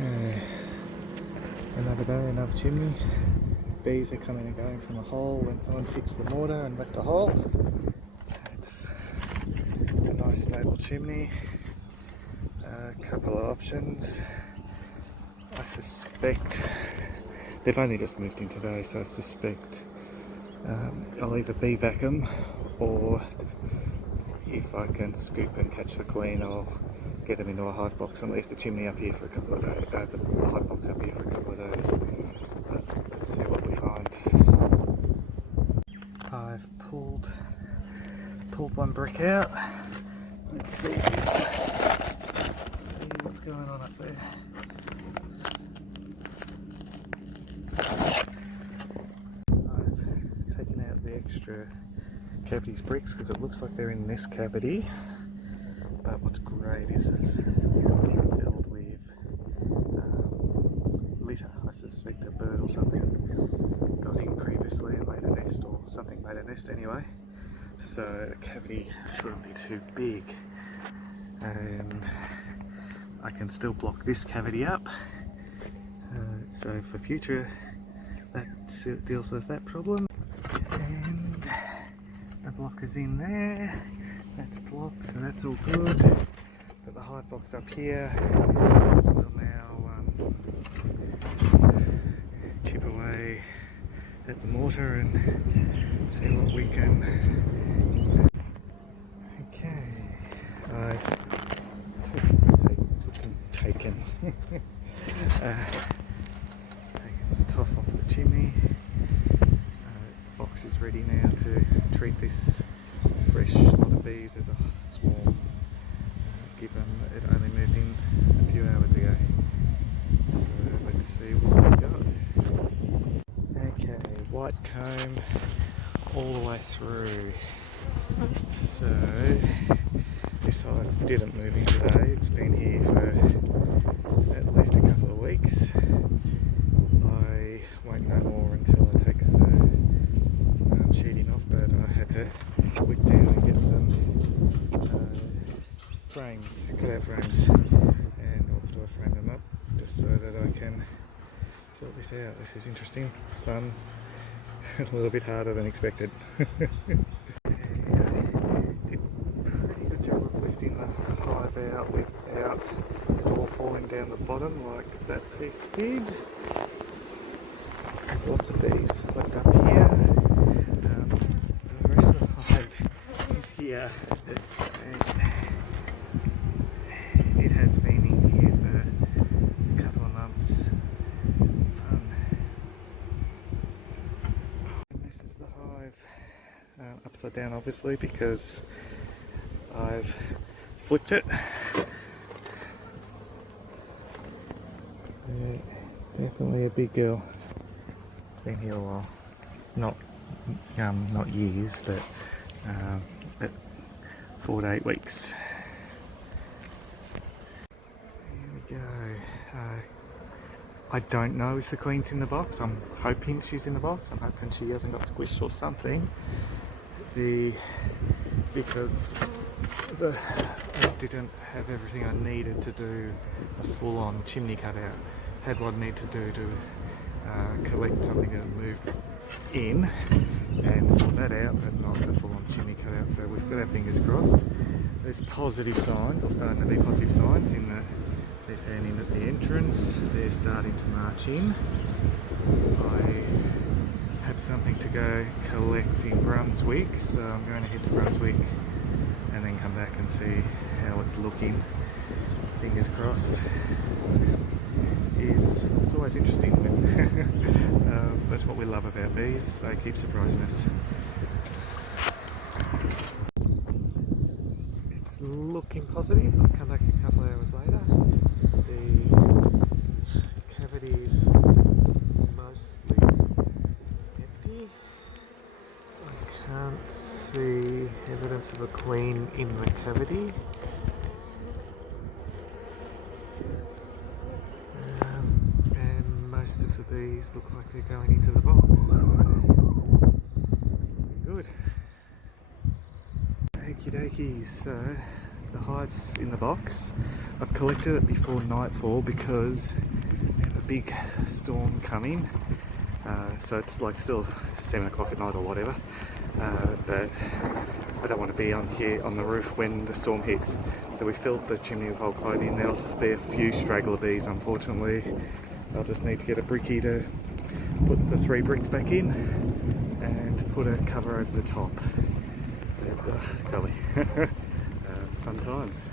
Okay, another day, another chimney. Bees are coming and going from a hole when someone fixed the mortar and left a hole. It's a nice stable chimney. A couple of options. I suspect they've only just moved in today, so I suspect I'll either bee vacuum, or if I can scoop and catch the queen, I'll get them into a hive box and leave the chimney up here for a couple of days. The hive box up here for a couple of days. But let's see what we find. I've pulled one brick out. Let's see what's going on up there. I've taken out the extra cavities bricks because it looks like they're in this cavity. But what's great is it's been filled with litter. I suspect a bird or something got in previously and made a nest, or something made a nest anyway. So the cavity shouldn't be too big, and I can still block this cavity up. So for future, that deals with that problem. And the block is in there. That's blocked, so that's all good. Got the hive box up here. We'll now chip away at the mortar and see what we can. Okay, I've taken the top off the chimney. The box is ready now to treat this fresh lot of bees as a swarm, given it only moved in a few hours ago. So let's see what we've got. Okay, white comb all the way through. So this hive didn't move in today. It's been here for at least a couple of weeks. I won't know more until I take the sheeting off, but I had to whip down and get some frames, cutout frames, and after I frame them up, just so that I can sort this out. This is interesting, fun, a little bit harder than expected. Did a pretty good job of lifting the hive out without it all falling down the bottom like that piece did. Lots of bees left up here. The rest of the hive is here. It has been in here for a couple of months. And this is the hive, upside down obviously because I've flipped it. Definitely a big girl. Been here a while. Not years, but 4 to 8 weeks. Here we go. I don't know if the queen's in the box. I'm hoping she's in the box. I'm hoping she hasn't got squished or something. Because I didn't have everything I needed to do a full-on chimney cutout. Had what I need to do to collect something that moved in and sort that out, but not the full-on chimney cutout. So we've got our fingers crossed. There's positive signs, or starting to be positive signs, in that they're fanning at the entrance. They're starting to march in. I have something to go collect in Brunswick, so I'm going to head to Brunswick and then come back and see how it's looking. Fingers crossed. It's always interesting when that's what we love about bees. They keep surprising us. It's looking positive. I'll come back a couple of hours later. The cavity is mostly empty. I can't see evidence of a queen in the cavity. Most of the bees look like they're going into the box. Looks looking good. Okie dokies, so the hive's in the box. I've collected it before nightfall because big storm coming, so it's like still 7 o'clock at night or whatever, but I don't want to be on here on the roof when the storm hits. So we filled the chimney with old clothing. There'll be a few straggler bees, unfortunately. I'll just need to get a brickie to put the 3 bricks back in and put a cover over the top. Golly, fun times.